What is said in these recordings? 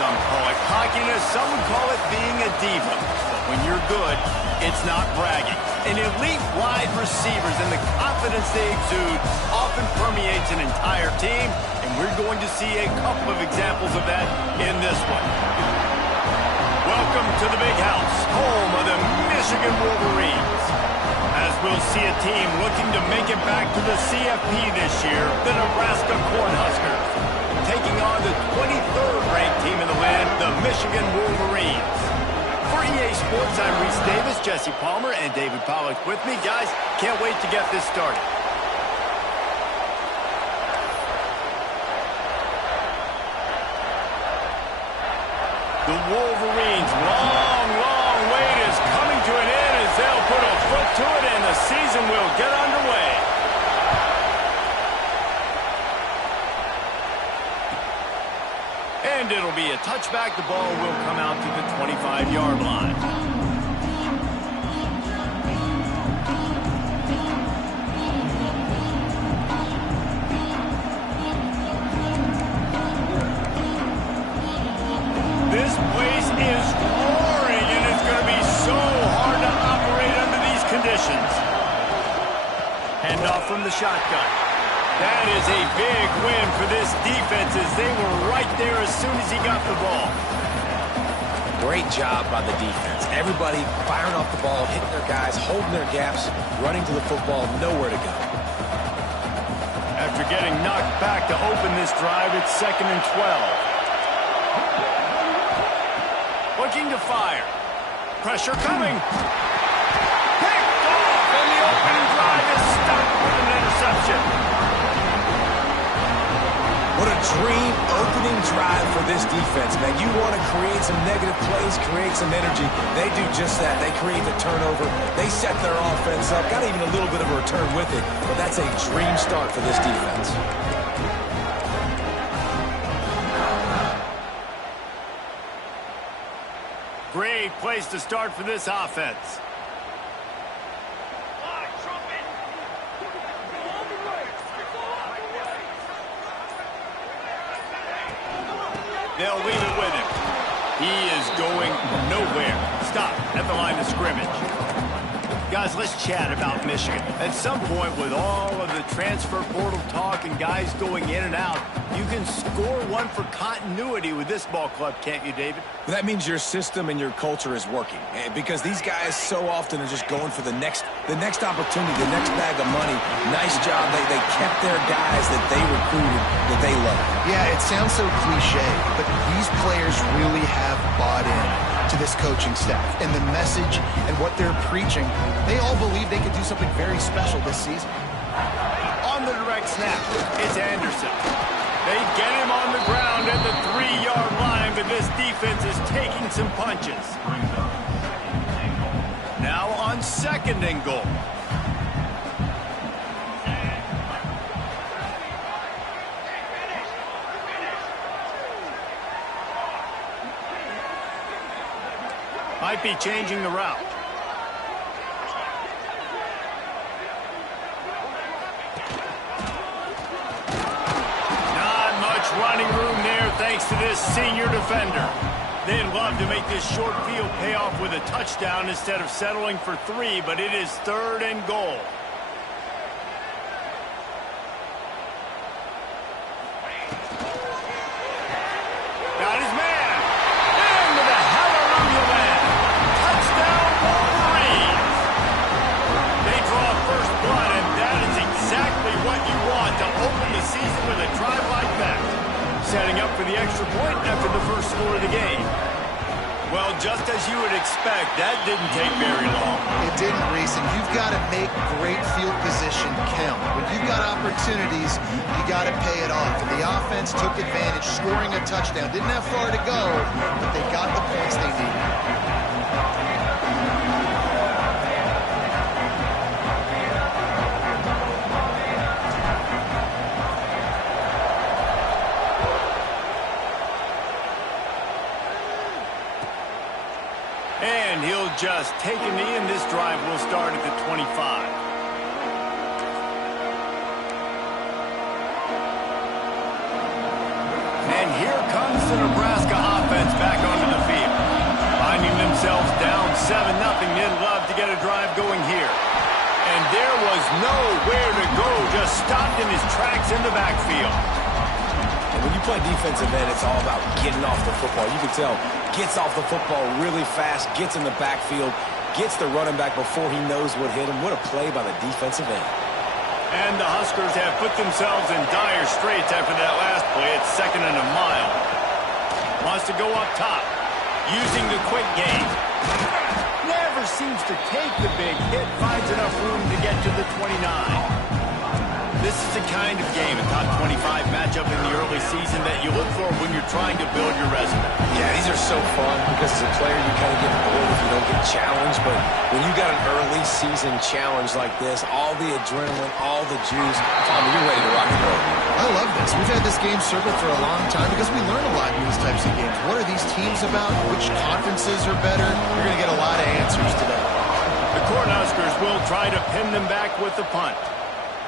some call it cockiness, some would call it being a diva. But when you're good, it's not bragging. And elite wide receivers and the confidence they exude often permeates an entire team, and we're going to see a couple of examples of that in this one. Welcome to the Big House, home of the Michigan Wolverines. As we'll see a team looking to make it back to the CFP this year, the Nebraska Cornhuskers, taking on the 23rd ranked team in the land, the Michigan Wolverines. For EA Sports, I'm Reese Davis, Jesse Palmer, and David Pollock with me. Guys, can't wait to get this started. The Wolverines' long wait is coming to an end as they'll put a foot to it and the season will get underway. And it'll be a touchback. The ball will come out to the 25-yard line. This place is roaring, and it's going to be so hard to operate under these conditions. Handoff from the shotgun. That is a big win for this defense as they were right there as soon as he got the ball. Great job by the defense. Everybody firing off the ball, hitting their guys, holding their gaps, running to the football, nowhere to go. After getting knocked back to open this drive, it's 2nd and 12. Looking to fire. Pressure coming. Picked off, and the opening drive is stopped with an interception. What a dream opening drive for this defense, man. You want to create some negative plays, create some energy. They do just that. They create the turnover. They set their offense up. Got even a little bit of a return with it, but that's a dream start for this defense. Great place to start for this offense. They'll leave it with him. He is going nowhere. Stop at the line of scrimmage. Guys, let's chat about Michigan. At some point, with all of the transfer portal talk and guys going in and out, you can score one for continuity with this ball club, can't you, David? That means your system and your culture is working, because these guys so often are just going for the next opportunity, the next bag of money. Nice job. They kept their guys that they recruited, that they love. Yeah, it sounds so cliche, but these players really have bought in to this coaching staff and the message and what they're preaching. They all believe they could do something very special this season. On the direct snap, it's Anderson. They get him on the ground at the 3-yard line, but this defense is taking some punches. Now on 2nd and goal. Might be changing the route. Not much running room there thanks to this senior defender. They'd love to make this short field pay off with a touchdown instead of settling for 3, but it is 3rd and goal. Got his man. Into the hallelujah land. Touchdown Wolverines. They draw first blood, and that is exactly what you want to open the season with a drive like that. Setting up for the extra point after the first score of the game. Well, just as you would expect, that didn't take very long. It didn't, Reese, and you've got to make great field position count. When you've got opportunities, you got to pay it off. And the offense took advantage, scoring a touchdown. Didn't have far to go, but they got the points they needed. And he'll just take a knee, and this drive will start at the 25. And here comes the Nebraska offense. offense back onto the field. Finding themselves down 7-0, they'd love to get a drive going here. And there was nowhere to go, just stopped in his tracks in the backfield. And when you play defensive end, it's all about getting off the football. You can tell, gets off the football really fast, gets in the backfield, gets the running back before he knows what hit him. What a play by the defensive end. And the Huskers have put themselves in dire straits after that last play. It's 2nd and a mile. Wants to go up top, using the quick game. Never seems to take the big hit, finds enough room to get to the 29. This is the kind of game, a top 25 matchup in the early season that you look for when you're trying to build your resume. Yeah, these are so fun because as a player you kind of get bored if you don't get challenged, but when you got an early season challenge like this, all the adrenaline, all the juice, Tommy, you're ready to rock and roll. I love this. We've had this game circled for a long time because we learn a lot in these types of games. What are these teams about? Which conferences are better? You're going to get a lot of answers today. The Cornhuskers will try to pin them back with the punt.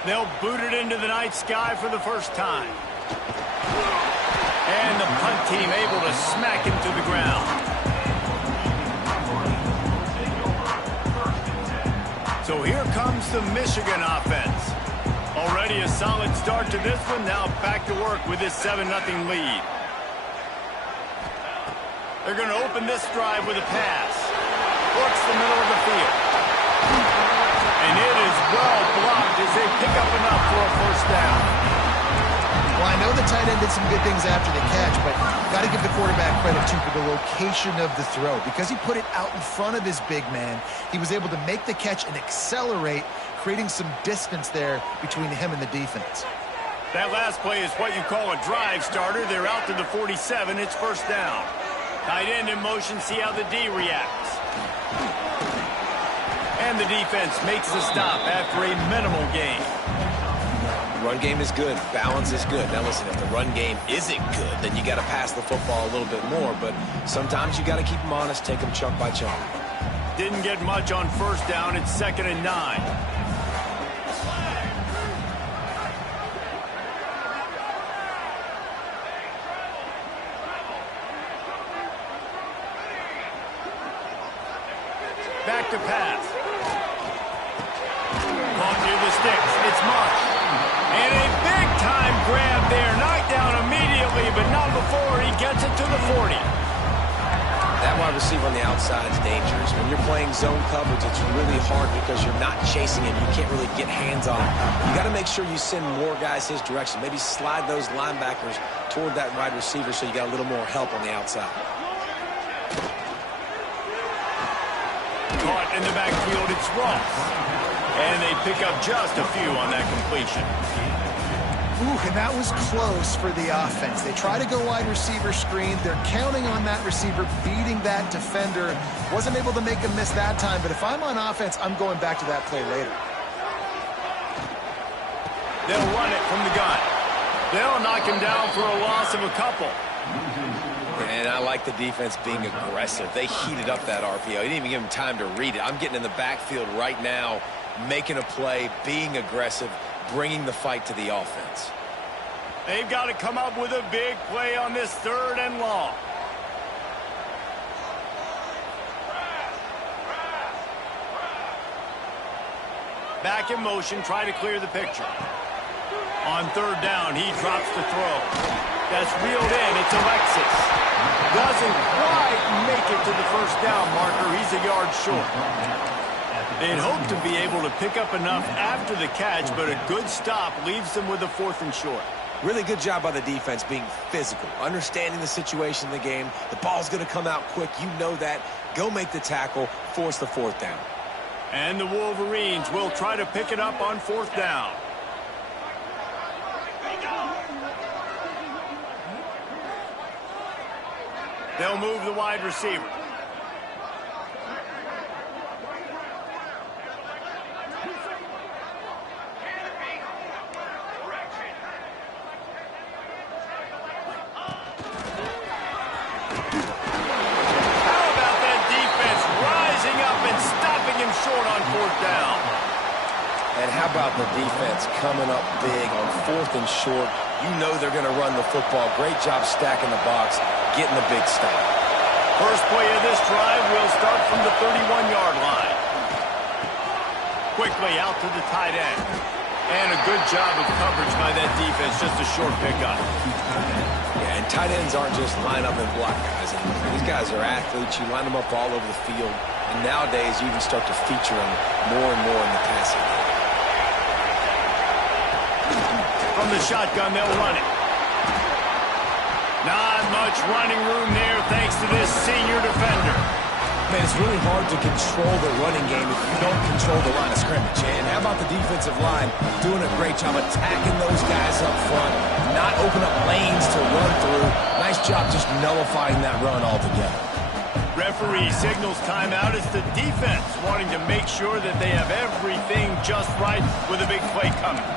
They'll boot it into the night sky for the first time. And the punt team able to smack him to the ground. So here comes the Michigan offense. Already a solid start to this one. Now back to work with this 7-0 lead. They're going to open this drive with a pass. Works the middle of the field. And it is well blocked as they pick up enough for a first down. Well, I know the tight end did some good things after the catch, but got to give the quarterback credit, too, for the location of the throw. Because he put it out in front of his big man, he was able to make the catch and accelerate, creating some distance there between him and the defense. That last play is what you call a drive starter. They're out to the 47. It's first down. Tight end in motion, see how the D reacts. And the defense makes the stop after a minimal gain. Run game is good. Balance is good. Now listen, if the run game isn't good, then you got to pass the football a little bit more. But sometimes you got to keep them honest, take them chunk by chunk. Didn't get much on first down. It's 2nd and 9. Back to pass. Caught near the sticks. It's Marsh. And a big-time grab there. Knocked down immediately, but not before he gets it to the 40. That wide receiver on the outside is dangerous. When you're playing zone coverage, it's really hard because you're not chasing him. You can't really get hands on him. You got to make sure you send more guys his direction. Maybe slide those linebackers toward that wide receiver so you got a little more help on the outside. Caught in the backfield, it's Ross. And they pick up just a few on that completion. Ooh, and that was close for the offense. They try to go wide receiver screen. They're counting on that receiver beating that defender. Wasn't able to make him miss that time, but if I'm on offense, I'm going back to that play later. They'll run it from the gun. They'll knock him down for a loss of a couple. And I like the defense being aggressive. They heated up that RPO. They didn't even give him time to read it. I'm getting in the backfield right now, making a play, being aggressive, bringing the fight to the offense. They've got to come up with a big play on this 3rd and long. Back in motion, try to clear the picture. On 3rd down, he drops the throw. That's reeled in. It's Alexis. Doesn't quite make it to the first down marker. He's a yard short. They'd hope to be able to pick up enough after the catch, but a good stop leaves them with a 4th and short. Really good job by the defense being physical, understanding the situation in the game. The ball's going to come out quick. You know that. Go make the tackle, force the 4th down. And the Wolverines will try to pick it up on 4th down. They'll move the wide receiver. Short on 4th down. And how about the defense coming up big on 4th and short, You know they're going to run the football. Great job stacking the box, getting the big stop. First play of this drive will start from the 31-yard line. Quickly out to the tight end. And a good job of coverage by that defense, just a short pickup. Yeah, and tight ends aren't just line up and block guys. These guys are athletes. You line them up all over the field. And nowadays, you even start to feature them more and more in the passing game. From the shotgun, they'll run it. Not much running room there thanks to this senior defender. Man, it's really hard to control the running game if you don't control the line of scrimmage. And how about the defensive line doing a great job attacking those guys up front, not open up lanes to run through. Nice job just nullifying that run altogether. Referee signals timeout as the defense wanting to make sure that they have everything just right with a big play coming.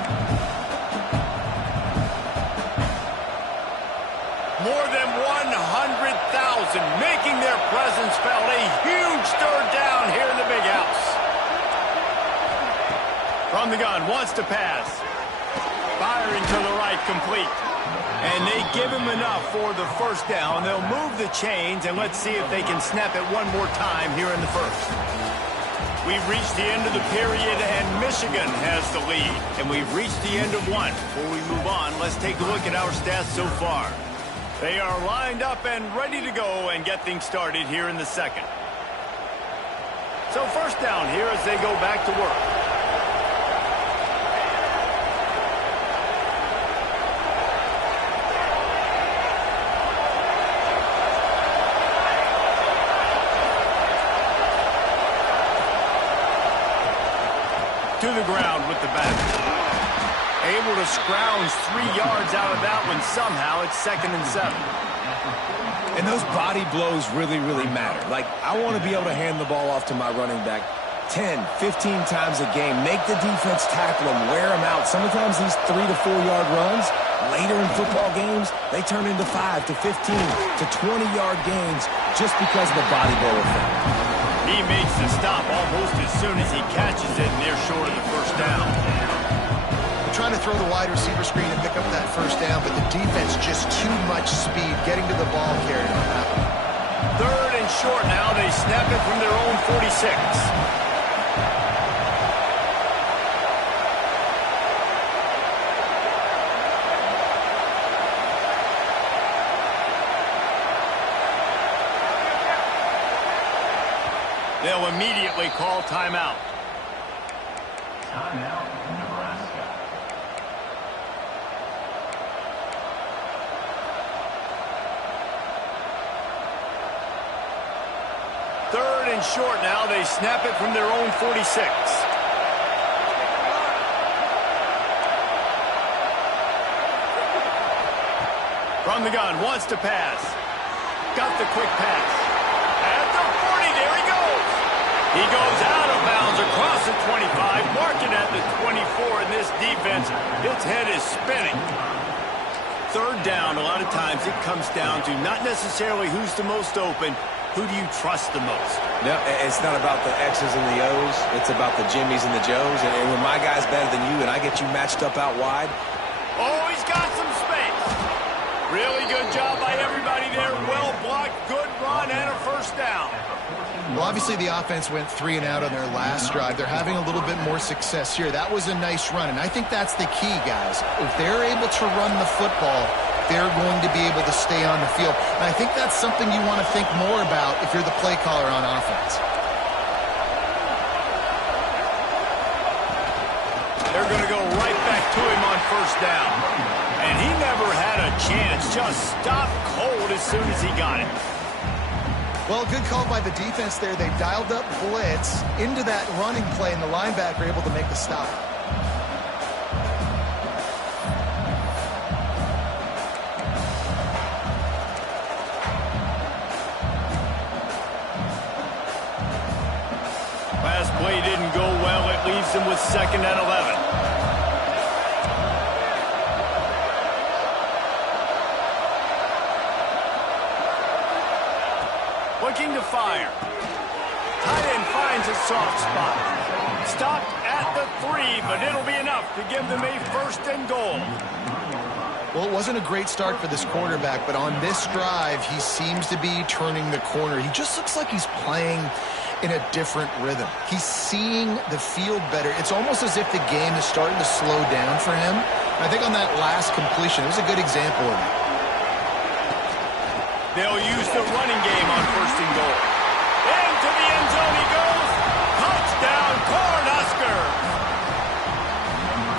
More than 100,000 making their presence felt. A huge third down here in the big house. From the gun, wants to pass. Firing to the right, complete. And they give him enough for the first down. They'll move the chains, and let's see if they can snap it one more time here in the first. We've reached the end of the period, and Michigan has the lead. And we've reached the end of one. Before we move on, let's take a look at our stats so far. They are lined up and ready to go and get things started here in the second. So first down here as they go back to work. To the ground with the back. Able to scrounge 3 yards out of that one somehow. It's 2nd and 7. And those body blows really, really matter. Like, I want to be able to hand the ball off to my running back 10, 15 times a game. Make the defense tackle them, wear them out. Sometimes these 3 to 4 yard runs, later in football games, they turn into 5 to 15 to 20-yard gains just because of the body blow effect. He makes the stop almost as soon as he catches it, and they're short of the first down. Trying to throw the wide receiver screen and pick up that first down, but the defense just too much speed getting to the ball carrier on that one. 3rd and short now. They snap it from their own 46. They'll immediately call timeout. Timeout, Nebraska. Third and short now. They snap it from their own 46. From the gun, wants to pass. Got the quick pass. At the 40, there he goes. He goes out of bounds across the 25, marking at the 24, and this defense, its head is spinning. Third down, a lot of times it comes down to not necessarily who's the most open, who do you trust the most? No, it's not about the X's and the O's. It's about the Jimmies and the Joes. And when my guy's better than you and I get you matched up out wide. Oh, he's got some space. Really good job by everybody there. Well blocked, good run, and a first down. Well, obviously the offense went 3 and out on their last drive. They're having a little bit more success here. That was a nice run, and I think that's the key, guys. If they're able to run the football, they're going to be able to stay on the field. And I think that's something you want to think more about if you're the play caller on offense. They're going to go right back to him on first down. And he never had a chance. Just stopped cold as soon as he got it. Well, good call by the defense there. They dialed up blitz into that running play, and the linebacker able to make the stop. Last play didn't go well. It leaves them with 2nd and 11. Looking to fire. Tight end finds a soft spot. Stopped at the 3, but it'll be enough to give them a 1st and goal. Well, it wasn't a great start for this quarterback, but on this drive, he seems to be turning the corner. He just looks like he's playing in a different rhythm. He's seeing the field better. It's almost as if the game is starting to slow down for him. I think on that last completion, it was a good example of it. They'll use the running game on 1st and goal. Into the end zone he goes. Touchdown, Cornhusker.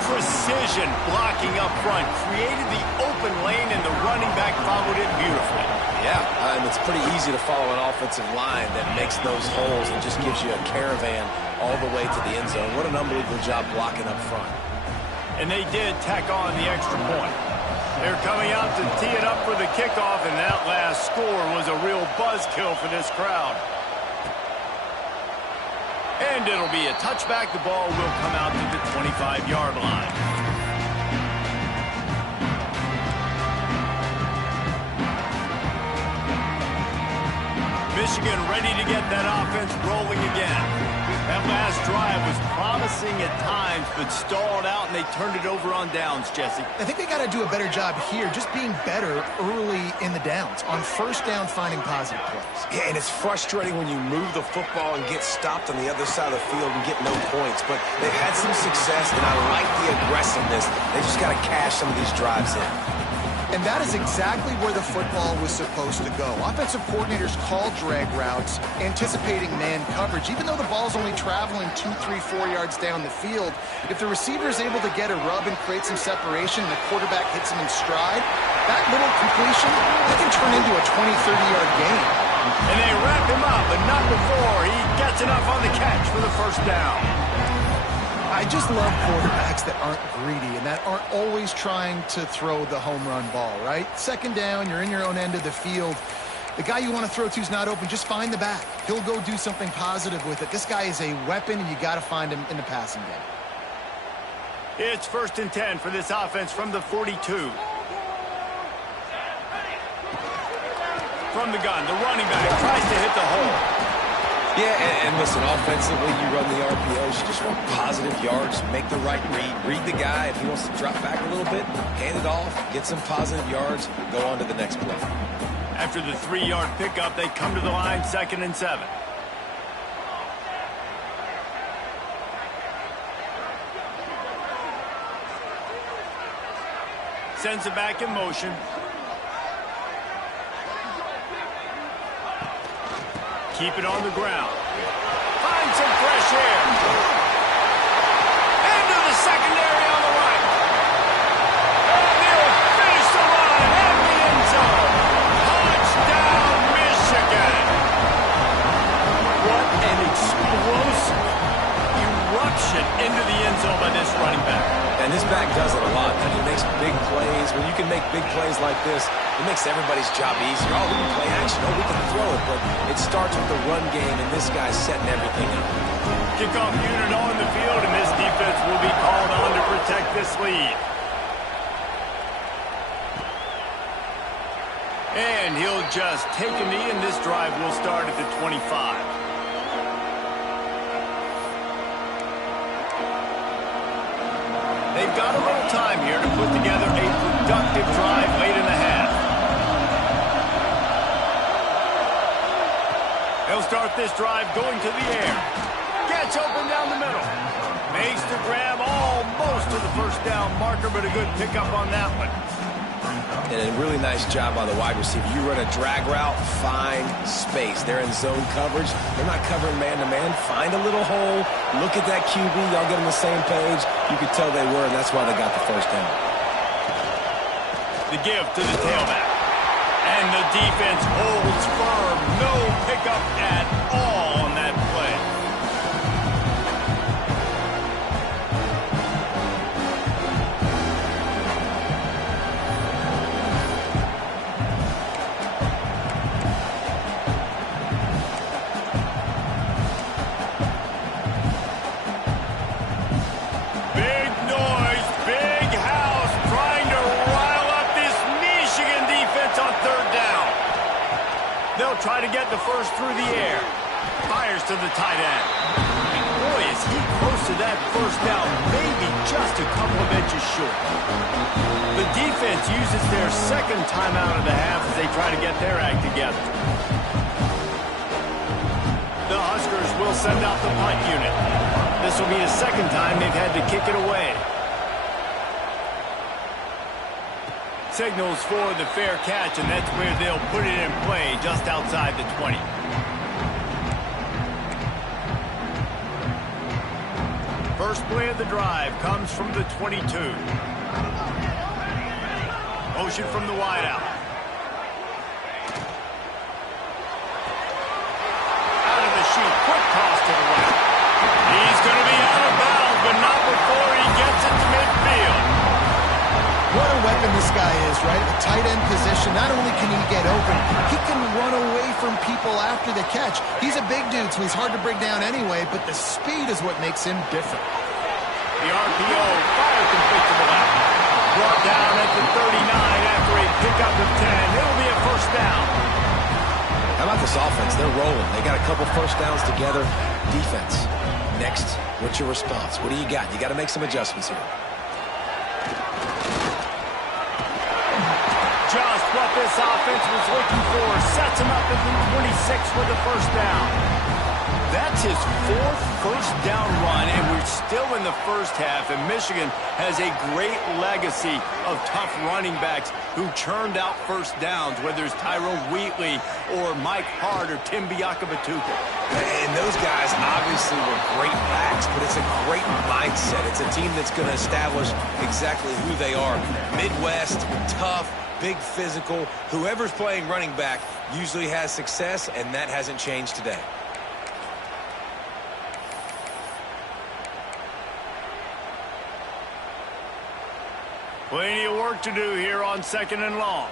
Precision blocking up front created the open lane, and the running back followed it beautifully. Yeah, and it's pretty easy to follow an offensive line that makes those holes and just gives you a caravan all the way to the end zone. What an unbelievable job blocking up front. And they did tack on the extra point. They're coming out to tee it up for the kickoff, and that last score was a real buzzkill for this crowd. And it'll be a touchback. The ball will come out to the 25-yard line. Michigan ready to get that offense rolling again. That last drive was promising at times, but stalled out, and they turned it over on downs, Jesse. I think they got to do a better job here, just being better early in the downs. On 1st down, finding positive plays. Yeah, and it's frustrating when you move the football and get stopped on the other side of the field and get no points. But they've had some success, and I like the aggressiveness. They just got to cash some of these drives in. And that is exactly where the football was supposed to go. Offensive coordinators call drag routes, anticipating man coverage. Even though the ball's only traveling 2, 3, 4 yards down the field, if the receiver is able to get a rub and create some separation and the quarterback hits him in stride, that little completion, that can turn into a 20, 30-yard gain. And they wrap him up, but not before he gets enough on the catch for the 1st down. I just love quarterbacks that aren't greedy and that aren't always trying to throw the home run ball, right? 2nd down, you're in your own end of the field. The guy you want to throw to is not open. Just find the back. He'll go do something positive with it. This guy is a weapon, and you got to find him in the passing game. It's 1st and 10 for this offense from the 42. From the gun, the running back tries to hit the hole. Yeah, and listen, offensively, you run the RPOs. You just want positive yards, make the right read the guy. If he wants to drop back a little bit, hand it off, get some positive yards, go on to the next play. After the 3-yard pickup, they come to the line, 2nd and 7. Sends it back in motion. Keep it on the ground. Find some fresh air. Into the secondary on the right. And he'll finish the line at the end zone. Touchdown, Michigan. What an explosive eruption into the end zone by this running back. And this back does it a lot. And he makes big plays. When you can make big plays like this, it makes everybody's job easier. Oh, we can play action. Oh, we can throw it. But it starts with the run game, and this guy's setting everything up. Kickoff unit on the field, and this defense will be called on to protect this lead. And he'll just take a knee, and this drive will start at the 25. They've got a little time here to put together a productive drive late in the half. They'll start this drive going to the air. Gets open down the middle. Makes the grab almost to the 1st down marker, but a good pickup on that one. And a really nice job by the wide receiver. You run a drag route, find space. They're in zone coverage. They're not covering man-to-man. Find a little hole. Look at that QB. Y'all get on the same page. You could tell they were, and that's why they got the 1st down. The give to the tailback. And the defense holds firm. No pickup at all on that play. Big noise, big house, trying to rile up this Michigan defense on 3rd down. They'll try to get the first through the air. Fires to the tight end. boy, is he close to that first down, maybe just a couple of inches short. The defense uses their second timeout of the half as they try to get their act together. The Huskers will send out the punt unit. This will be the second time they've had to kick it away. Signals for the fair catch, and that's where they'll put it in play just outside the 20. First play of the drive comes from the 22. Motion from the wideout. Out of the chute, quick toss to the right. He's going to be out of bounds, but not before he gets it to midfield. What a weapon this guy is, right? At the tight end position, not only can he get open, he can run away from people after the catch. He's a big dude, so he's hard to bring down anyway, but the speed is what makes him different. The RPO fire complete to the left. Brought down at the 39 after a pickup of 10. It'll be a first down. How about this offense? They're rolling. They got a couple first downs together. Defense. Next, what's your response? What do you got? You got to make some adjustments here. Just what this offense was looking for. Sets him up at the 26 for the first down. That's his fourth first down run, and we're still in the first half, and Michigan has a great legacy of tough running backs who churned out first downs, whether it's Tyrone Wheatley or Mike Hart or Tim Biakabatuka. And those guys obviously were great backs, but it's a great mindset. It's a team that's going to establish exactly who they are. Midwest, tough, big physical. Whoever's playing running back usually has success, and that hasn't changed today. Plenty of work to do here on second and long.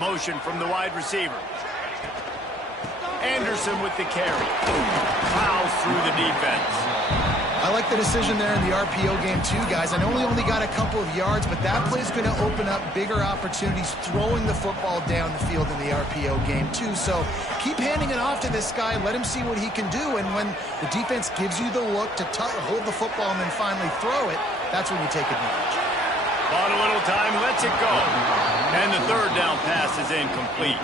Motion from the wide receiver. Anderson with the carry. Plows through the defense. I like the decision there in the RPO game too, guys. I know we only got a couple of yards, but that play's going to open up bigger opportunities throwing the football down the field in the RPO game too. So keep handing it off to this guy. Let him see what he can do. And when the defense gives you the look to hold the football and then finally throw it, that's when you take advantage. Bought a little time, lets it go. And the third down pass is incomplete.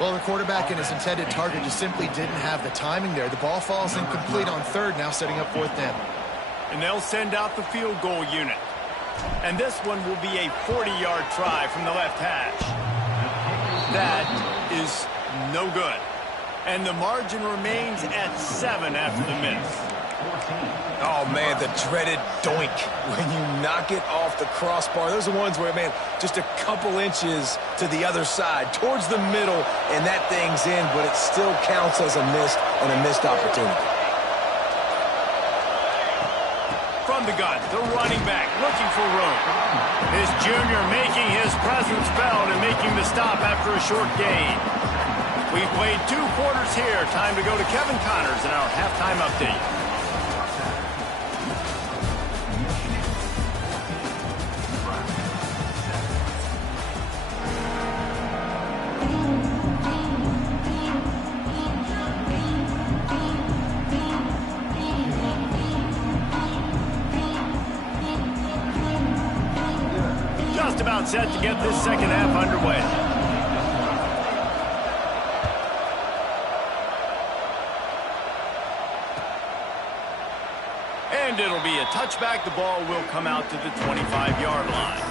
Well, the quarterback and his intended target just simply didn't have the timing there. The ball falls incomplete on third, now setting up fourth down. And they'll send out the field goal unit. And this one will be a 40-yard try from the left hash. That is no good. And the margin remains at 7 after the miss. Oh, man, the dreaded doink when you knock it off the crossbar. Those are ones where, man, just a couple inches to the other side, towards the middle, and that thing's in, but it still counts as a missed and a missed opportunity. From the gun, the running back looking for room. His junior making his presence felt and making the stop after a short gain. We've played 2 quarters here. Time to go to Kevin Connors in our halftime update. Just about set to get this second half underway. And it'll be a touchback. The ball will come out to the 25-yard line.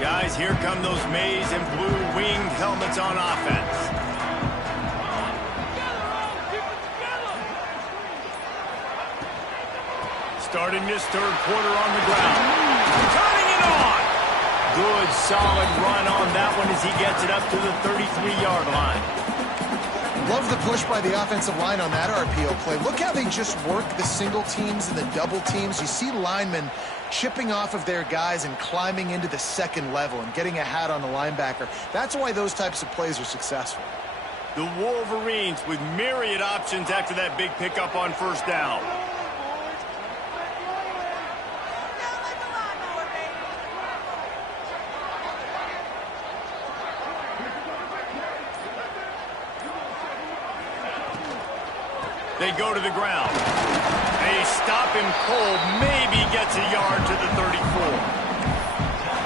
Guys, here come those maize and blue winged helmets on offense. Starting this third quarter on the ground. Turning it on. Good, solid run on that one as he gets it up to the 33-yard line. Love the push by the offensive line on that RPO play. Look how they just work the single teams and the double teams. You see linemen chipping off of their guys and climbing into the second level and getting a hat on the linebacker. That's why those types of plays are successful. The Wolverines with myriad options after that big pickup on first down. They go to the ground. They stop him cold. Maybe gets a yard to the 34.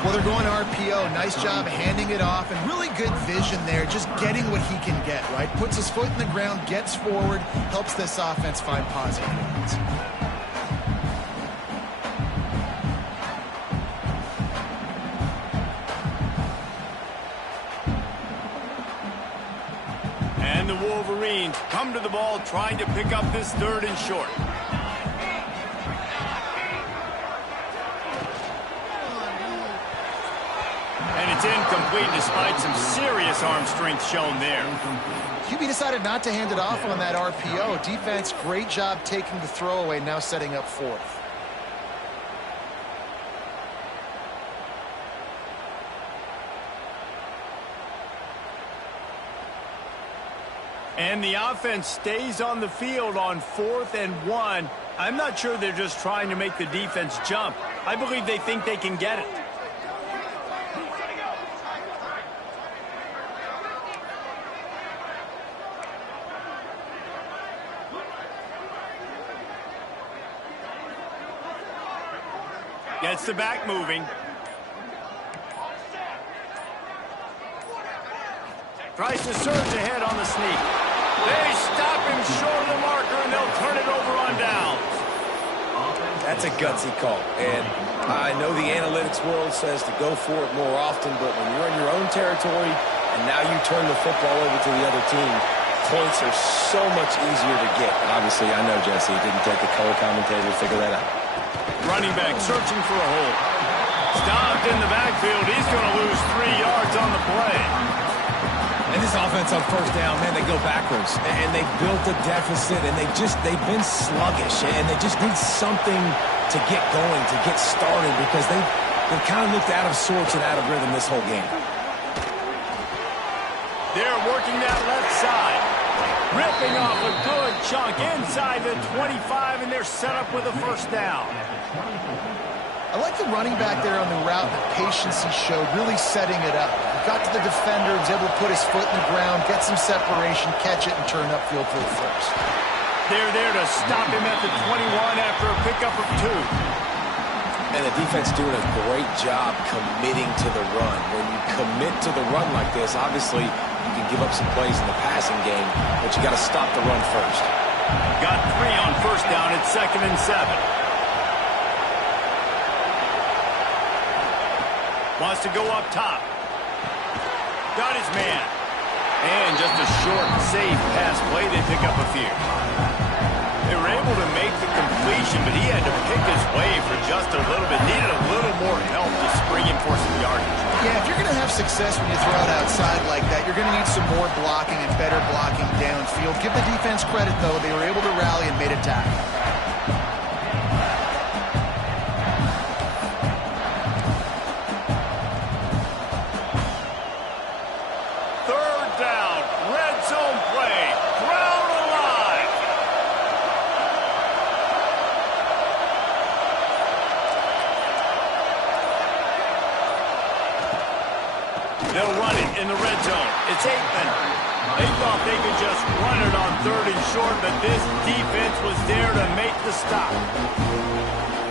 Well, they're going RPO. Nice job handing it off, and really good vision there, just getting what he can get, right? Puts his foot in the ground, gets forward, helps this offense find positive points. And the Wolverines come to the ball trying to pick up this 3rd and short. And it's incomplete despite some serious arm strength shown there. QB decided not to hand it off on that RPO. Defense, great job taking the throwaway, now setting up 4th. And the offense stays on the field on 4th and 1. I'm not sure they're just trying to make the defense jump. I believe they think they can get it. Gets the back moving. Tries to surge ahead on the sneak. They stop him short of the marker, and they'll turn it over on downs. That's a gutsy call. And I know the analytics world says to go for it more often, but when you're in your own territory and now you turn the football over to the other team, points are so much easier to get. Obviously, I know, Jesse, it didn't take a color commentator to figure that out. Running back searching for a hole. Stopped in the backfield. He's going to lose 3 yards on the play. And this offense on first down, man, they go backwards. And they built a deficit, and they've been sluggish. And they just need something to get going, to get started, because they've kind of looked out of sorts and out of rhythm this whole game. They're working that left side. Ripping off a good chunk inside the 25, and they're set up with a first down. I like the running back there on the route, the patience he showed, really setting it up. Got to the defender, was able to put his foot in the ground, get some separation, catch it, and turn upfield for the first. They're there to stop him at the 21 after a pickup of 2. And the defense doing a great job committing to the run. When you commit to the run like this, obviously you can give up some plays in the passing game, but you got to stop the run first. Got 3 on first down at 2nd and 7. Wants to go up top. Got his man. And just a short, safe pass play. They pick up a few. They were able to make the completion, but he had to pick his way for just a little bit. Needed a little more help to spring him for some yardage. Yeah, if you're going to have success when you throw it outside like that, you're going to need some more blocking and better blocking downfield. Give the defense credit, though. They were able to rally and made a tackle. They'll run it in the red zone. It's Aikman. They thought they could just run it on 3rd and short, but this defense was there to make the stop.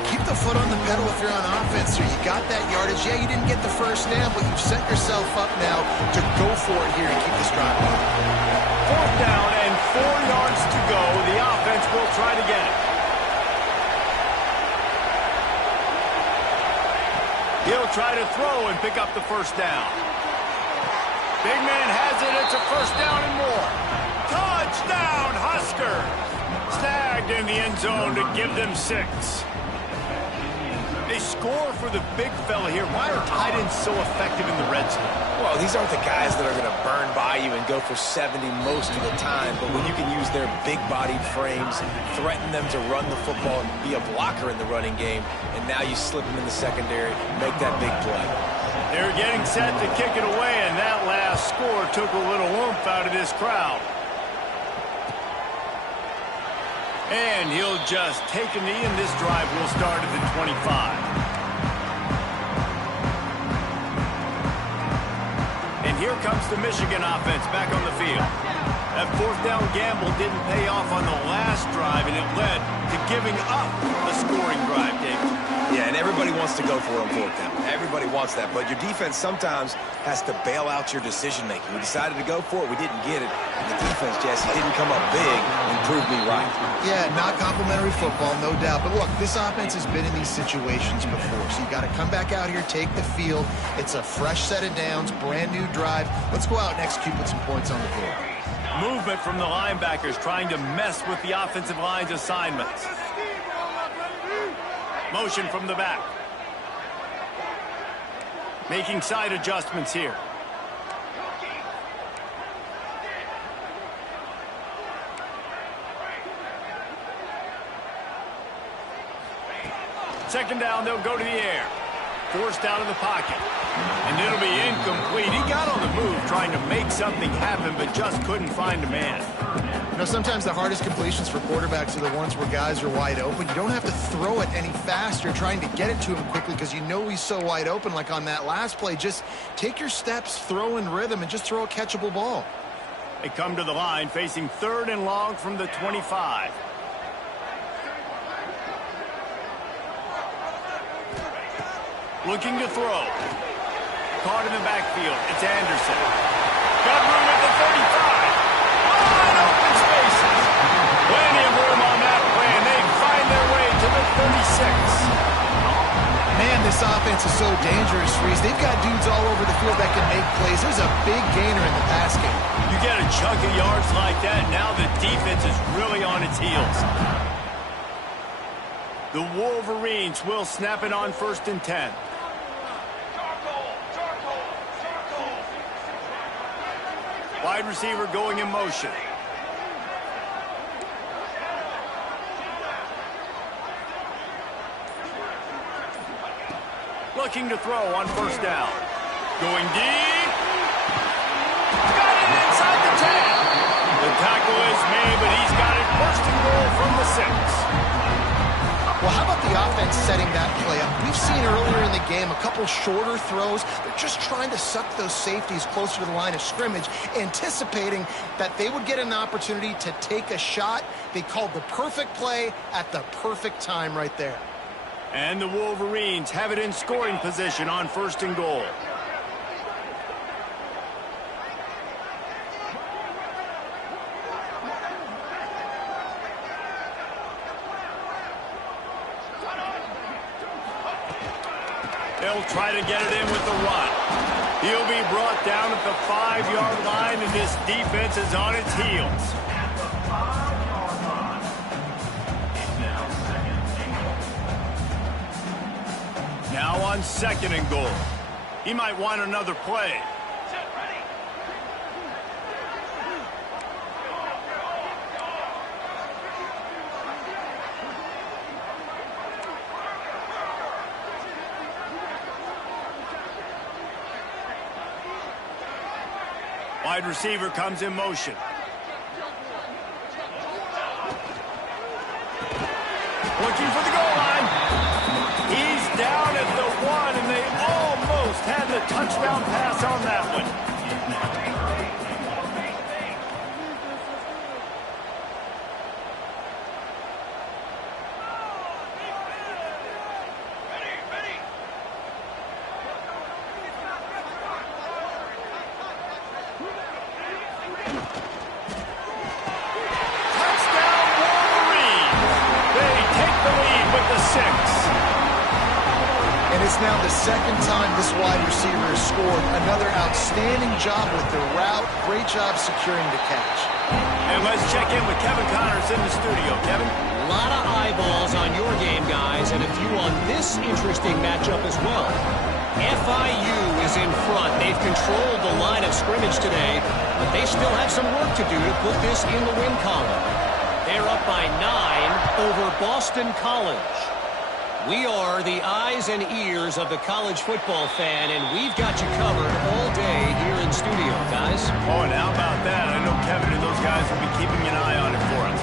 Keep the foot on the pedal if you're on offense here. You got that yardage. Yeah, you didn't get the first down, but you've set yourself up now to go for it here and keep this drive going. 4th down and 4 yards to go. The offense will try to get it. He'll try to throw and pick up the first down. Big man has it. It's a first down and more. Touchdown, Huskers. Snagged in the end zone to give them 6. They score for the big fella here. Why are tight ends so effective in the red zone? Well, these aren't the guys that are going to burn by you and go for 70 most of the time, but when you can use their big-bodied frames, threaten them to run the football and be a blocker in the running game, and now you slip them in the secondary, make that big play. They're getting set to kick it away, and that last score took a little oomph out of this crowd. And he'll just take a knee, and this drive will start at the 25. And here comes the Michigan offense back on the field. That fourth down gamble didn't pay off on the last drive, and it led to giving up a scoring drive, David. Yeah, and everybody wants to go for it on fourth down. Everybody wants that, but your defense sometimes has to bail out your decision-making. We decided to go for it. We didn't get it. And the defense, Jesse, didn't come up big and prove me right. Yeah, not complimentary football, no doubt. But look, this offense has been in these situations before, so you got to come back out here, take the field. It's a fresh set of downs, brand new drive. Let's go out and execute with some points on the board. Movement from the linebackers trying to mess with the offensive line's assignments. Motion from the back. Making side adjustments here. Second down, they'll go to the air. Forced out of the pocket. And it'll be incomplete. He got on the move trying to make something happen, but just couldn't find a man. You know, sometimes the hardest completions for quarterbacks are the ones where guys are wide open. You don't have to throw it any faster trying to get it to him quickly because you know he's so wide open like on that last play. Just take your steps, throw in rhythm, and just throw a catchable ball. They come to the line facing 3rd and long from the 25. Looking to throw. Caught in the backfield. It's Anderson. Got room at the 35. Wide open spaces. Plenty of room on that play, and they find their way to the 36. Man, this offense is so dangerous, Reese. They've got dudes all over the field that can make plays. There's a big gainer in the pass game. You get a chunk of yards like that, now the defense is really on its heels. The Wolverines will snap it on 1st and 10. Wide receiver going in motion. Looking to throw on 1st down. Going deep. Got it inside the 10. The tackle is made, but he's got it 1st and goal from the 6. Well, how about the offense setting that play up? We've seen earlier in the game a couple shorter throws. They're just trying to suck those safeties closer to the line of scrimmage, anticipating that they would get an opportunity to take a shot. They called the perfect play at the perfect time right there. And the Wolverines have it in scoring position on 1st and goal. They'll try to get it in with the run. He'll be brought down at the 5-yard line, and this defense is on its heels. Now on 2nd and goal. He might want another play. Wide receiver comes in motion. Looking for the goal line. He's down at the 1, and they almost had the touchdown pass on that one. It's now the 2nd time this wide receiver has scored. Another outstanding job with the route. Great job securing the catch. And let's check in with Kevin Connors in the studio. Kevin? A lot of eyeballs on your game, guys, and a few on this interesting matchup as well. FIU is in front. They've controlled the line of scrimmage today, but they still have some work to do to put this in the win column. They're up by 9 over Boston College. We are the eyes and ears of the college football fan, and we've got you covered all day here in studio, guys. Oh, and how about that? I know Kevin and those guys will be keeping an eye on it for us.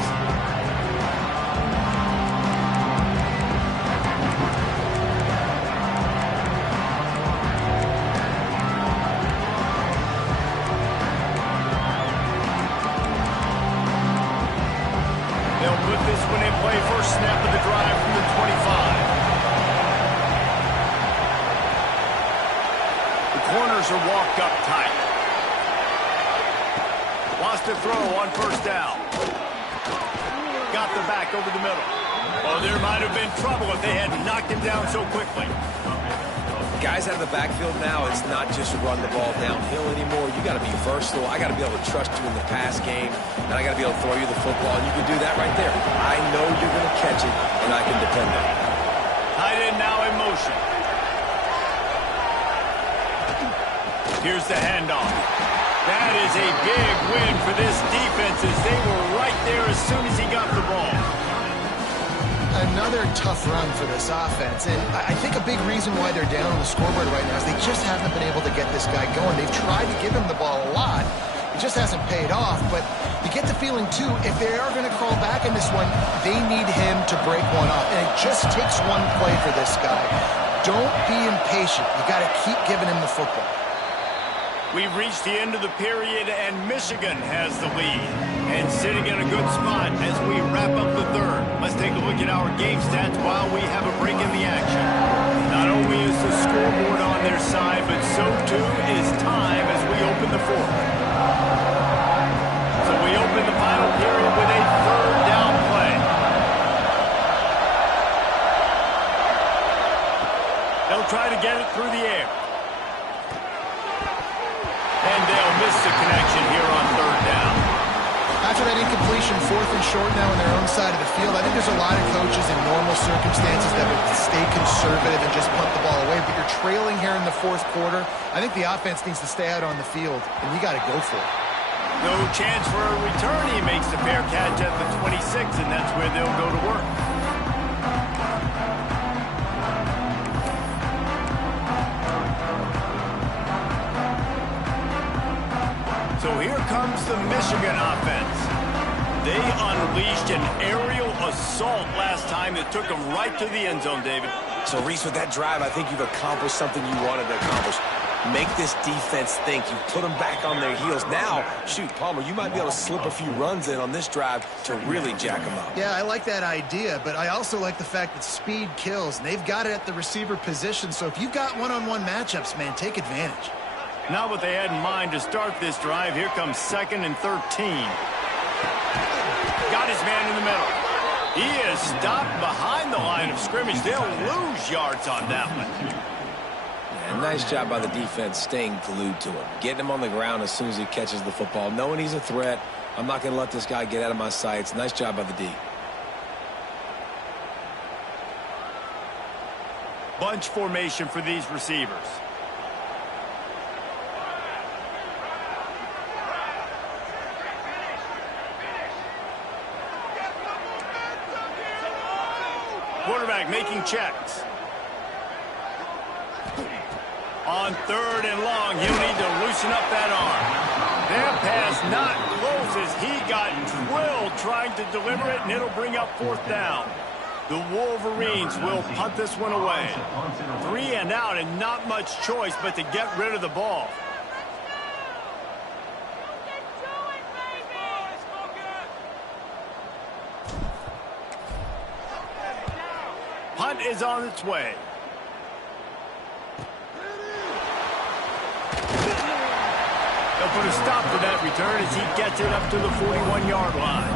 They'll put this one in play. First snap of the drive from the 25. Corners are walked up tight. Wants to throw on first down. Got the back over the middle. Oh, there might have been trouble if they had knocked him down so quickly. Guys out of the backfield now, it's not just run the ball downhill anymore. You got to be versatile. I got to be able to trust you in the pass game, and I got to be able to throw you the football, and you can do that right there. I know you're going to catch it, and I can depend on it. Tight end now in motion. Here's the handoff. That is a big win for this defense as they were right there as soon as he got the ball. Another tough run for this offense, and I think a big reason why they're down on the scoreboard right now is they just haven't been able to get this guy going. They've tried to give him the ball a lot. It just hasn't paid off, but you get the feeling, too, if they are going to crawl back in this one, they need him to break one up, and it just takes one play for this guy. Don't be impatient. You got to keep giving him the football. We've reached the end of the period, and Michigan has the lead. And sitting in a good spot as we wrap up the third. Let's take a look at our game stats while we have a break in the action. Not only is the scoreboard on their side, but so too is time as we open the fourth. So we open the final period with a third down play. They'll try to get it through the air. And they'll miss the connection here on third down. After that incompletion, fourth and short now on their own side of the field, I think there's a lot of coaches in normal circumstances that would stay conservative and just punt the ball away. But you're trailing here in the fourth quarter. I think the offense needs to stay out on the field, and you got to go for it. No chance for a return. He makes the fair catch at the 26, and that's where they'll go to work. So here comes the Michigan offense. They unleashed an aerial assault last time that took them right to the end zone, David. So, Reese, with that drive, I think you've accomplished something you wanted to accomplish. Make this defense think. You put them back on their heels. Now, shoot, Palmer, you might be able to slip a few runs in on this drive to really jack them up. Yeah, I like that idea, but I also like the fact that speed kills, and they've got it at the receiver position. So if you've got one-on-one matchups, man, take advantage. Not what they had in mind to start this drive. Here comes 2nd and 13. Got his man in the middle. He is stopped behind the line of scrimmage. They'll lose yards on that one. Yeah, nice job by the defense staying glued to him. Getting him on the ground as soon as he catches the football. Knowing he's a threat. I'm not going to let this guy get out of my sights. Nice job by the D. Bunch formation for these receivers. Quarterback making checks. On 3rd and long, he'll need to loosen up that arm. That pass not close as he got drilled trying to deliver it, and it'll bring up 4th down. The Wolverines will punt this one away. 3 and out, and not much choice but to get rid of the ball. Punt is on its way. They'll put a stop to that return as he gets it up to the 41-yard line.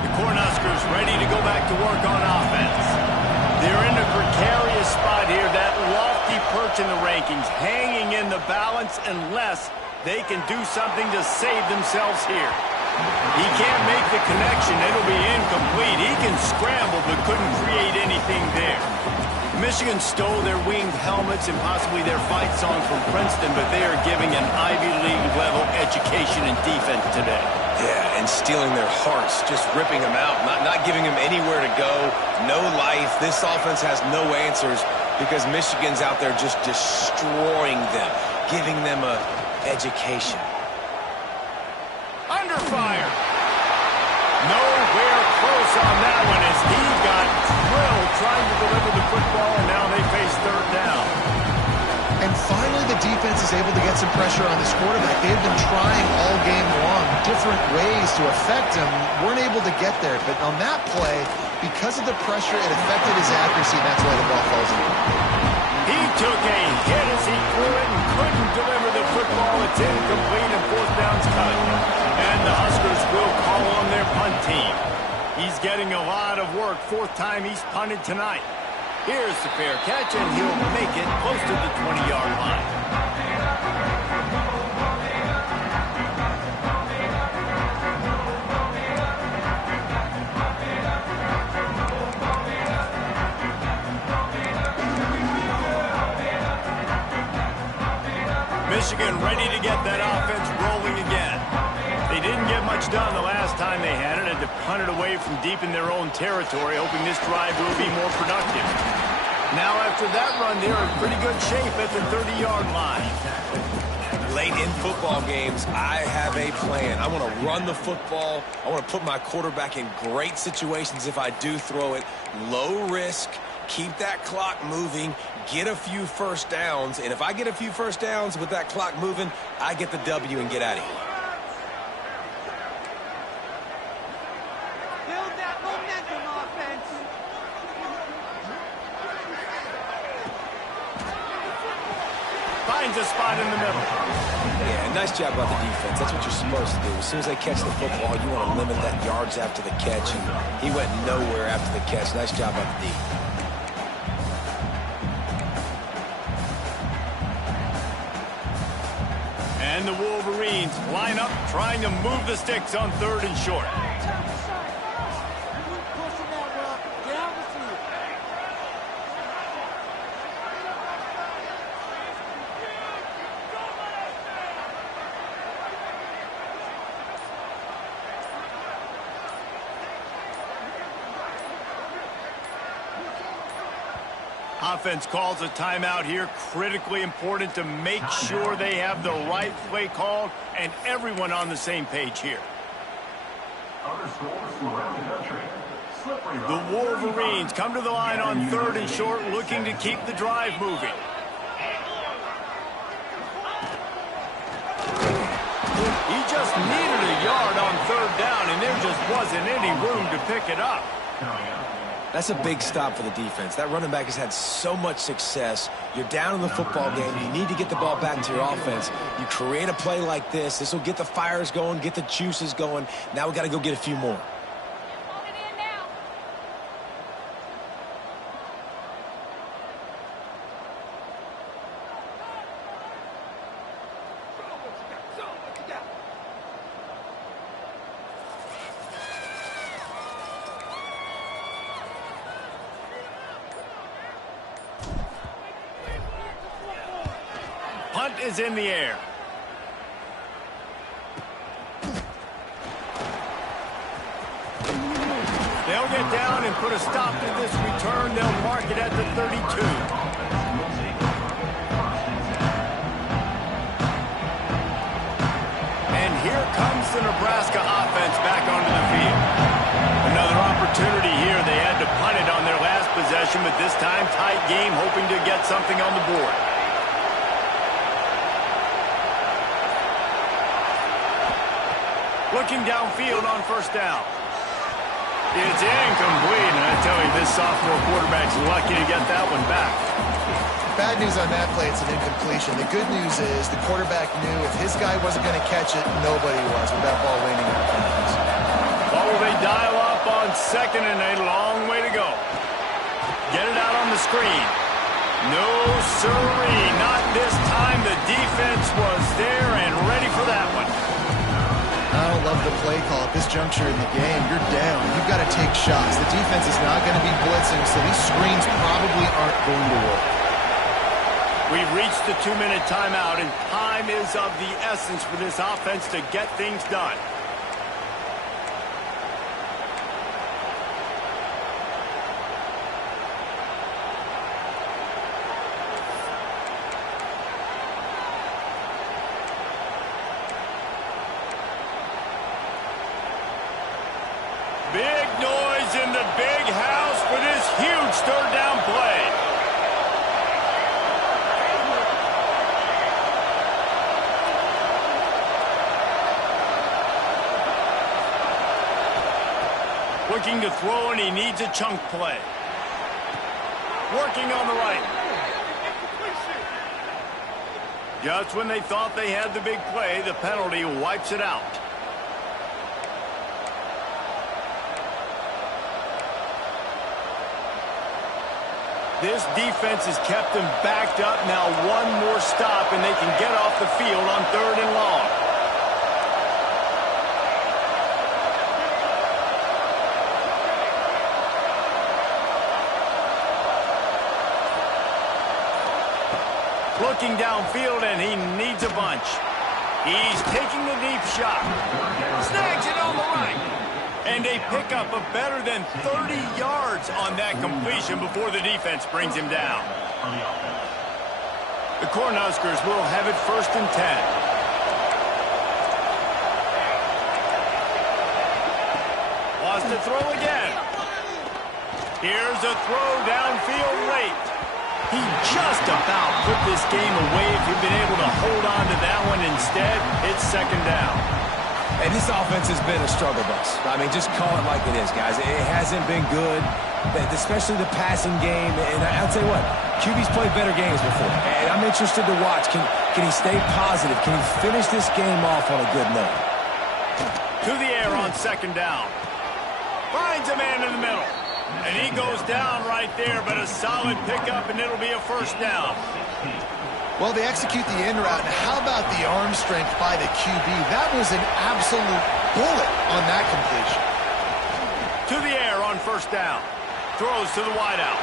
The Cornhuskers ready to go back to work on offense. They're in a precarious spot here, that lofty perch in the rankings, hanging in the balance unless they can do something to save themselves here. He can't make the connection. It'll be incomplete. He can scramble but couldn't create anything there. Michigan stole their winged helmets and possibly their fight song from Princeton, but they are giving an Ivy League-level education in defense today. Yeah, and stealing their hearts, just ripping them out, not giving them anywhere to go, no life. This offense has no answers because Michigan's out there just destroying them, giving them a education. Under fire. Nowhere close on that one as he got drilled trying to deliver the football, and now they face third down. And finally, the defense is able to get some pressure on this quarterback. They've been trying all game long different ways to affect him. Weren't able to get there. But on that play, because of the pressure, it affected his accuracy, and that's why the ball falls in. He took a hit as he threw it and couldn't deliver the football. It's incomplete and fourth down's cut. And the Huskers will call on their punt team. He's getting a lot of work. Fourth time he's punted tonight. Here's the fair catch, and he'll make it close to the 20-yard line. Michigan ready to get that offense rolling again. They didn't get much done the last time they had it, and to punt it away from deep in their own territory, hoping this drive will be more productive. Now after that run, they're in pretty good shape at the 30-yard line. Late in football games, I have a plan. I want to run the football. I want to put my quarterback in great situations if I do throw it. Low risk, keep that clock moving, get a few first downs. And if I get a few first downs with that clock moving, I get the W and get out of here. Build that momentum, offense. Finds a spot in the middle. Yeah, nice job by the defense. That's what you're supposed to do. As soon as they catch the football, you want to limit that yards after the catch. And he went nowhere after the catch. Nice job by the defense. And the Wolverines line up, trying to move the sticks on third and short. Offense calls a timeout here. Critically important to make sure they have the right play called and everyone on the same page here. The Wolverines come to the line on third and short, looking to keep the drive moving. He just needed a yard on third down, and there just wasn't any room to pick it up. That's a big stop for the defense. That running back has had so much success. You're down in the football game. You need to get the ball back to your offense. You create a play like this. This will get the fires going, get the juices going. Now we got to go get a few more. Punt is in the air. They'll get down and put a stop to this return. They'll mark it at the 32. And here comes the Nebraska offense back onto the field. Another opportunity here. They had to punt it on their last possession, but this time tight game, hoping to get something on the board. Looking downfield on first down. It's incomplete, and I tell you, this sophomore quarterback's lucky to get that one back. Bad news on that play, it's an incompletion. The good news is the quarterback knew if his guy wasn't going to catch it, nobody was with that ball landing in front of us. Well, will they dial up on second and a long way to go? Get it out on the screen. No, sirree, not this time. The defense was there and ready for that one. I don't love the play call at this juncture in the game. You're down. You've got to take shots. The defense is not going to be blitzing, so these screens probably aren't going to work. We've reached the 2-minute timeout, and time is of the essence for this offense to get things done. Big noise in the big house for this huge third down play. Looking to throw, and he needs a chunk play. Working on the right. Just when they thought they had the big play, the penalty wipes it out. This defense has kept them backed up. Now one more stop, and they can get off the field on 3rd and long. Looking downfield, and he needs a bunch. He's taking the deep shot. Snags it on the right. And a pickup of better than 30 yards on that completion before the defense brings him down. The Cornhuskers will have it 1st and 10. Wants to throw again. Here's a throw downfield late. He just about put this game away if he'd been able to hold on to that one. Instead, it's 2nd down. And this offense has been a struggle bus. I mean, just call it like it is, guys. It hasn't been good, especially the passing game. And I'll tell you what, QB's played better games before. And I'm interested to watch. Can he stay positive? Can he finish this game off on a good note? To the air on 2nd down. Finds a man in the middle. And he goes down right there, but a solid pickup, and it'll be a 1st down. Well, they execute the in route. And how about the arm strength by the QB? That was an absolute bullet on that completion. To the air on 1st down. Throws to the wideout.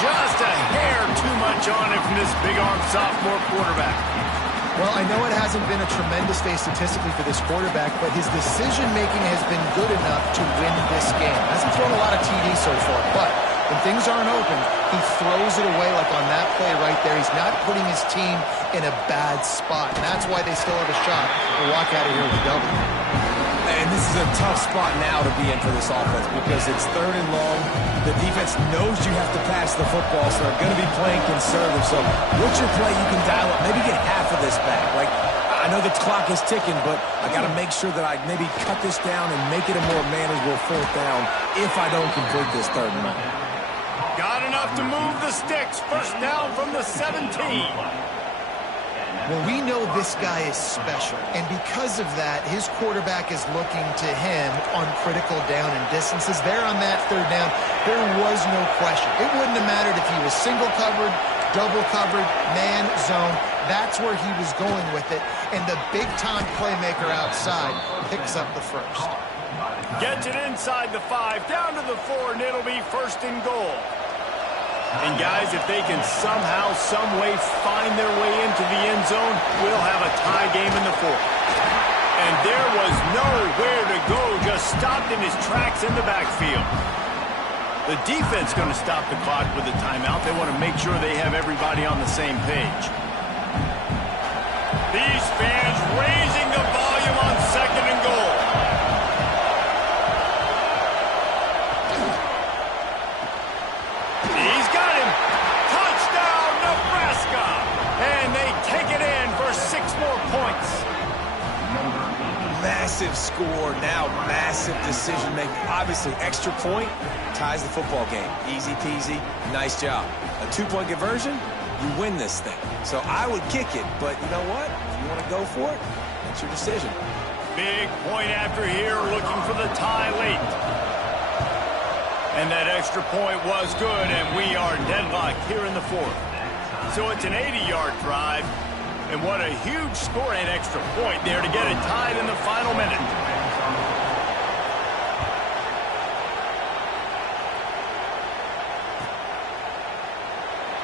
Just a hair too much on it from this big-arm sophomore quarterback. Well, I know it hasn't been a tremendous day statistically for this quarterback, but his decision-making has been good enough to win this game. Hasn't thrown a lot of TDs so far, but when things aren't open, he throws it away like on that play right there. He's not putting his team in a bad spot, and that's why they still have a shot to walk out of here with a W. And this is a tough spot now to be in for this offense because it's 3rd and long. The defense knows you have to pass the football, so they're going to be playing conservative. So what's your play you can dial up? Maybe get half of this back. Like, I know the clock is ticking, but I got to make sure that I maybe cut this down and make it a more manageable 4th down if I don't complete this 3rd and long. Got enough to move the sticks. 1st down from the 17. Well, we know this guy is special, and because of that, his quarterback is looking to him on critical down and distances. There on that 3rd down, there was no question. It wouldn't have mattered if he was single covered, double covered, man, zone. That's where he was going with it, and the big-time playmaker outside picks up the 1st. Gets it inside the 5, down to the 4, and it'll be 1st and goal. And guys, if they can somehow, some way find their way into the end zone, we'll have a tie game in the 4th. And there was nowhere to go, just stopped in his tracks in the backfield. The defense going to stop the clock with a timeout. They want to make sure they have everybody on the same page. These fans raising the volume on 2nd and goal. He's got him. Touchdown, Nebraska. And they take it in for 6 more points. Massive score, now massive decision-making. Obviously, extra point ties the football game. Easy peasy, nice job. A 2-point conversion, you win this thing. So I would kick it, but you know what? If you want to go for it, that's your decision. Big point after here, looking for the tie late. And that extra point was good, and we are deadlocked here in the 4th. So it's an 80-yard drive, and what a huge score and extra point there to get it tied in the final minute.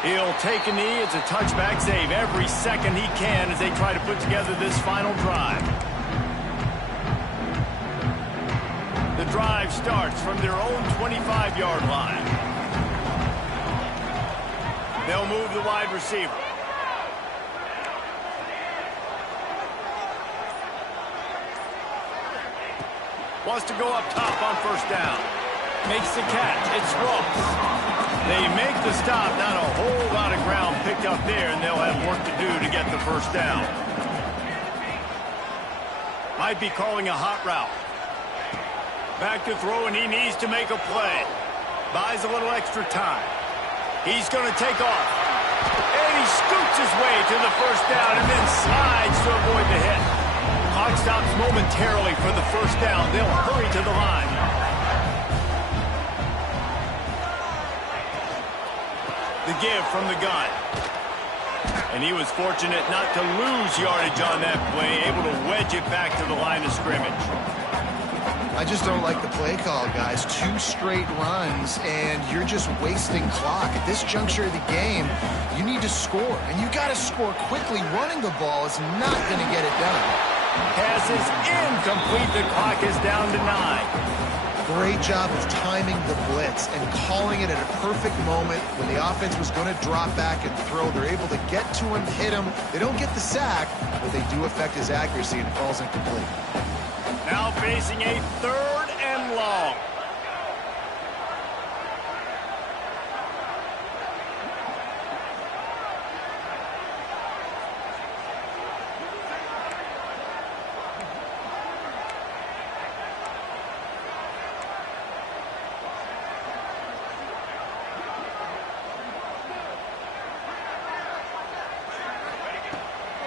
He'll take a knee. It's a touchback save every second he can as they try to put together this final drive. The drive starts from their own 25-yard line. They'll move the wide receiver. Wants to go up top on first down. Makes the catch. It's Ross. They make the stop. Not a whole lot of ground picked up there, and they'll have work to do to get the first down. Might be calling a hot route. Back to throw, and he needs to make a play. Buys a little extra time. He's going to take off. And he scoots his way to the first down and then slides to avoid the hit. Clock stops momentarily for the first down. They'll hurry to the line. The give from the gun. And he was fortunate not to lose yardage on that play, able to wedge it back to the line of scrimmage. I just don't like the play call, guys. 2 straight runs, and you're just wasting clock. At this juncture of the game, you need to score, and you got to score quickly. Running the ball is not going to get it done. Pass is incomplete. The clock is down to 9. Great job of timing the blitz and calling it at a perfect moment when the offense was going to drop back and throw. They're able to get to him, hit him. They don't get the sack, but they do affect his accuracy and falls incomplete. Now facing a 3rd and long.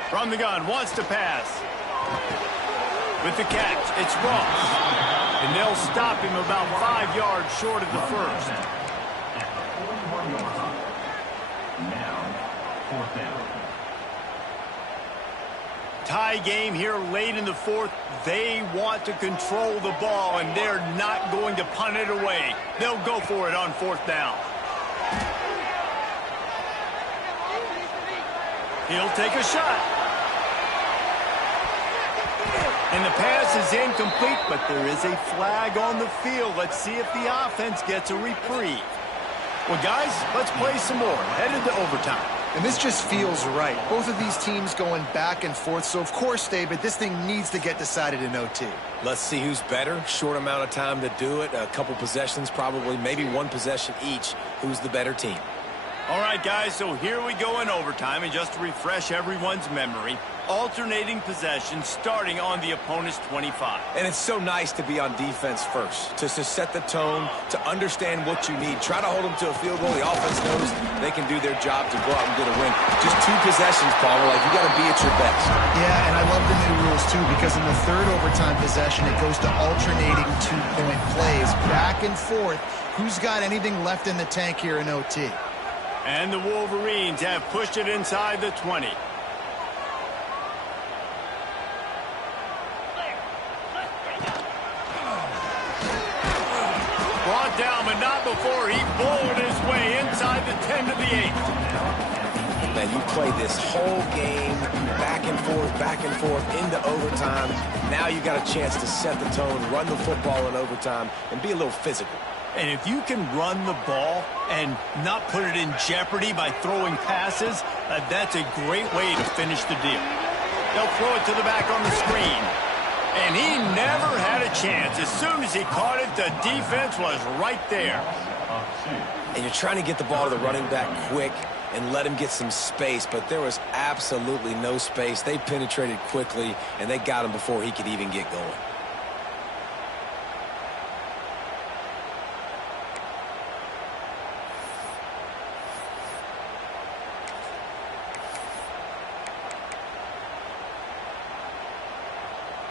From the gun, wants to pass. With the catch, it's Ross. And they'll stop him about 5 yards short of the first. Now, 4th down. Tie game here late in the 4th. They want to control the ball, and they're not going to punt it away. They'll go for it on 4th down. He'll take a shot. And the pass is incomplete, but there is a flag on the field. Let's see if the offense gets a reprieve. Well, guys, let's play some more. Headed to overtime. And this just feels right. Both of these teams going back and forth. So, of course, David, this thing needs to get decided in OT. Let's see who's better. Short amount of time to do it. A couple possessions, probably, maybe 1 possession each. Who's the better team? All right, guys, so here we go in overtime. And just to refresh everyone's memory, alternating possessions starting on the opponent's 25. And it's so nice to be on defense first, to set the tone, to understand what you need. Try to hold them to a field goal. The offense knows they can do their job to go out and get a win. Just 2 possessions, Paul. Like, you got to be at your best. Yeah, and I love the new rules, too, because in the 3rd overtime possession, it goes to alternating 2-point plays, back and forth. Who's got anything left in the tank here in OT? And the Wolverines have pushed it inside the 20. Brought down, but not before he bowled his way inside the 10 to the 8. Man, you play this whole game back and forth into overtime. Now you got a chance to set the tone, run the football in overtime, and be a little physical. And if you can run the ball and not put it in jeopardy by throwing passes, that's a great way to finish the deal. They'll throw it to the back on the screen. And he never had a chance. As soon as he caught it, the defense was right there. And you're trying to get the ball to the running back quick and let him get some space, but there was absolutely no space. They penetrated quickly, and they got him before he could even get going.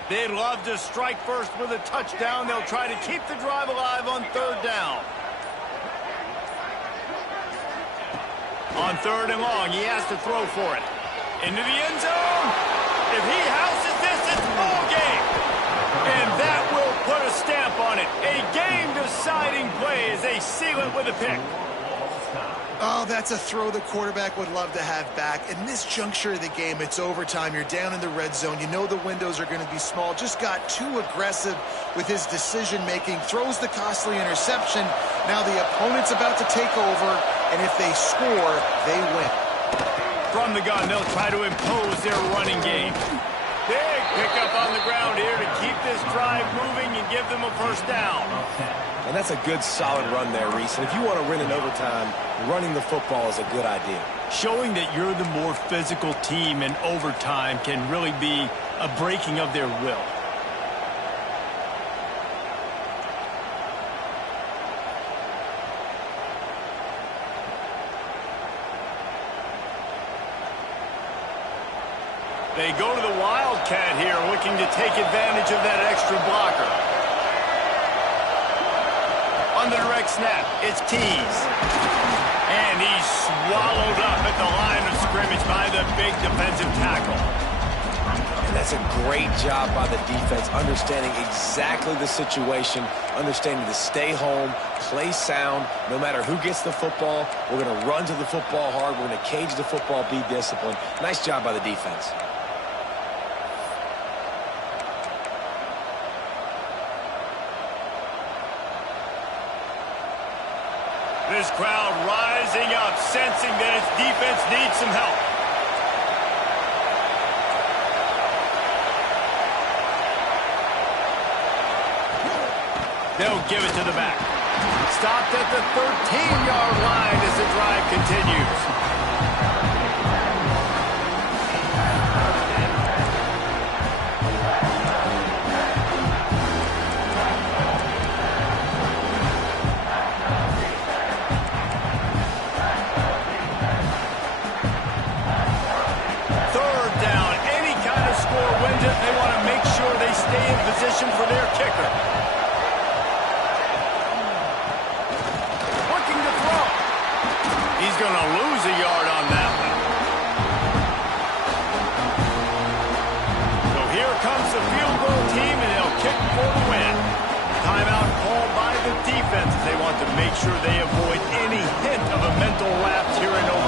They'd love to strike first with a touchdown. They'll try to keep the drive alive on 3rd down. On 3rd and long, he has to throw for it. Into the end zone. If he houses this, it's ball game. And that will put a stamp on it. A game-deciding play as they seal it with a pick. Oh, that's a throw the quarterback would love to have back. In this juncture of the game, it's overtime. You're down in the red zone. You know the windows are going to be small. Just got too aggressive with his decision-making. Throws the costly interception. Now the opponent's about to take over, and if they score, they win. From the gun, they'll try to impose their running game. Big pickup on the ground here to keep this drive moving and give them a first down. And that's a good, solid run there, Reese. And if you want to win in overtime, running the football is a good idea. Showing that you're the more physical team in overtime can really be a breaking of their will. They go to the Wildcat here, looking to take advantage of that extra blocker. On the direct snap, it's Tease. And he's swallowed up at the line of scrimmage by the big defensive tackle. And that's a great job by the defense, understanding exactly the situation, understanding to stay home, play sound. No matter who gets the football, we're going to run to the football hard. We're going to cage the football, be disciplined. Nice job by the defense. This crowd rising up, sensing that its defense needs some help. They'll give it to the back. Stopped at the 13-yard line as the drive continues. They want to make sure they stay in position for their kicker. Looking to throw. He's going to lose a yard on that one. So here comes the field goal team, and they'll kick for the win. Timeout called by the defense. They want to make sure they avoid any hint of a mental lapse here in overtime.